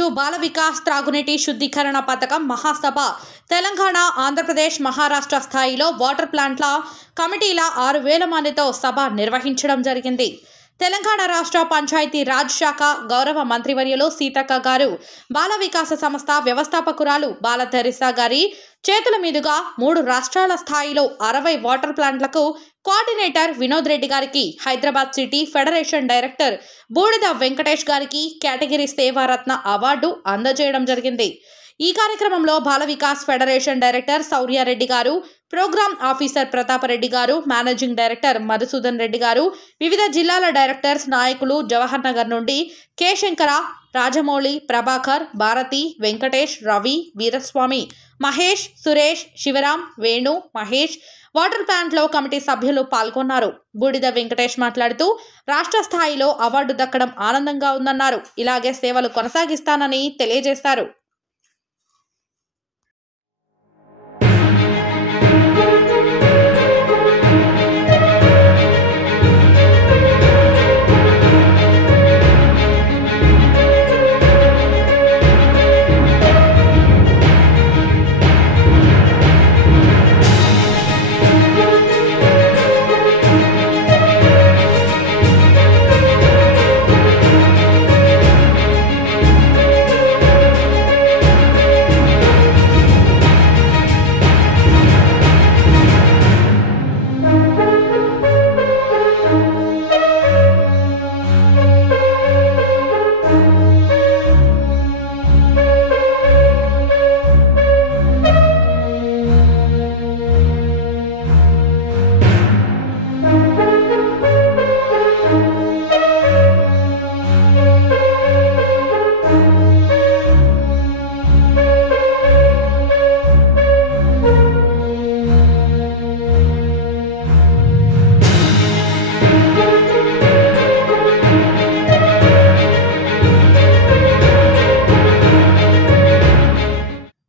ఈరోజు బాల వికాస్ త్రాగునీటి శుద్ధీకరణ పథకం మహాసభ తెలంగాణ, ఆంధ్రప్రదేశ్, మహారాష్ట్ర స్థాయిలో వాటర్ ప్లాంట్ల కమిటీల 6000 మందితో సభ నిర్వహించడం జరిగింది. తెలంగాణ రాష్ట్ర పంచాయతీ రాజ్ శాఖ గౌరవ మంత్రివర్యులు సీతక్క గారు, బాల వికాస సంస్థ వ్యవస్థాపకురాలు బాల తెరిసా గారి చేతుల మీదుగా 3 రాష్ట్రాల స్థాయిలో 60 వాటర్ ప్లాంట్లకు కోఆర్డినేటర్ వినోద్ రెడ్డి గారికి, హైదరాబాద్ సిటీ ఫెడరేషన్ డైరెక్టర్ బూడిద వెంకటేష్ గారికి కేటగిరీ సేవారత్న అవార్డు అందజేయడం జరిగింది. ఈ కార్యక్రమంలో బాల వికాస్ ఫెడరేషన్ డైరెక్టర్ సౌర్యారెడ్డి గారు, ప్రోగ్రామ్ ఆఫీసర్ ప్రతాపరెడ్డి గారు, మేనేజింగ్ డైరెక్టర్ మధుసూదన్ రెడ్డి గారు, వివిధ జిల్లాల డైరెక్టర్స్, నాయకులు జవహర్ నగర్ నుండి కె శంకర, రాజమౌళి, ప్రభాకర్, భారతి, వెంకటేష్, రవి, వీరస్వామి, మహేష్, సురేష్, శివరాం, వేణు, మహేష్, వాటర్ ప్లాంట్లో కమిటీ సభ్యులు పాల్గొన్నారు. బూడిద వెంకటేష్ మాట్లాడుతూ రాష్ట్ర స్థాయిలో అవార్డు దక్కడం ఆనందంగా ఉందన్నారు. ఇలాగే సేవలు కొనసాగిస్తానని తెలియజేశారు.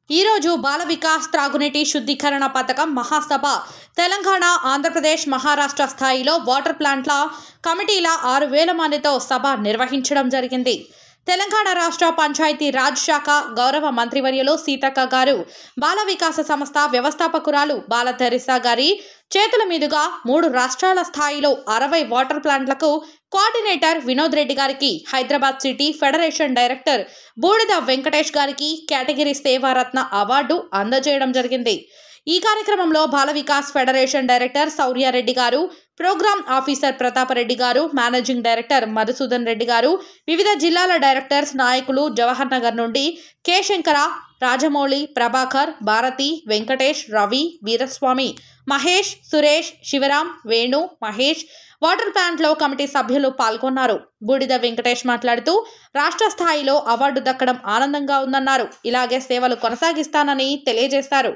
ఈరోజు బాల వికాస్ త్రాగునీటి శుద్ధీకరణ పథకం మహాసభ తెలంగాణ, ఆంధ్రప్రదేశ్, మహారాష్ట్ర స్థాయిలో వాటర్ ప్లాంట్ల కమిటీల 6000 మందితో సభ నిర్వహించడం జరిగింది. తెలంగాణ రాష్ట్ర పంచాయతీ రాజ్ శాఖ గౌరవ మంత్రివర్యులు సీతక్క గారు, బాల వికాస సంస్థ వ్యవస్థాపకురాలు బాల తెరిసా గారి చేతుల మీదుగా 3 రాష్ట్రాల స్థాయిలో 60 వాటర్ ప్లాంట్లకు కోఆర్డినేటర్ వినోద్ రెడ్డి గారికి, హైదరాబాద్ సిటీ ఫెడరేషన్ డైరెక్టర్ బూడిద వెంకటేష్ గారికి కేటగిరీ సేవారత్న అవార్డు అందజేయడం జరిగింది. ఈ కార్యక్రమంలో బాల వికాస్ ఫెడరేషన్ డైరెక్టర్ సౌర్యారెడ్డి గారు, ప్రోగ్రామ్ ఆఫీసర్ ప్రతాపరెడ్డి గారు, మేనేజింగ్ డైరెక్టర్ మధుసూదన్ రెడ్డి గారు, వివిధ జిల్లాల డైరెక్టర్స్, నాయకులు జవహర్ నగర్ నుండి కె శంకర, రాజమౌళి, ప్రభాకర్, భారతి, వెంకటేష్, రవి, వీరస్వామి, మహేష్, సురేష్, శివరాం, వేణు, మహేష్, వాటర్ ప్లాంట్లో కమిటీ సభ్యులు పాల్గొన్నారు. బూడిద వెంకటేష్ మాట్లాడుతూ రాష్ట్ర స్థాయిలో అవార్డు దక్కడం ఆనందంగా ఉందన్నారు. ఇలాగే సేవలు కొనసాగిస్తానని తెలియజేశారు.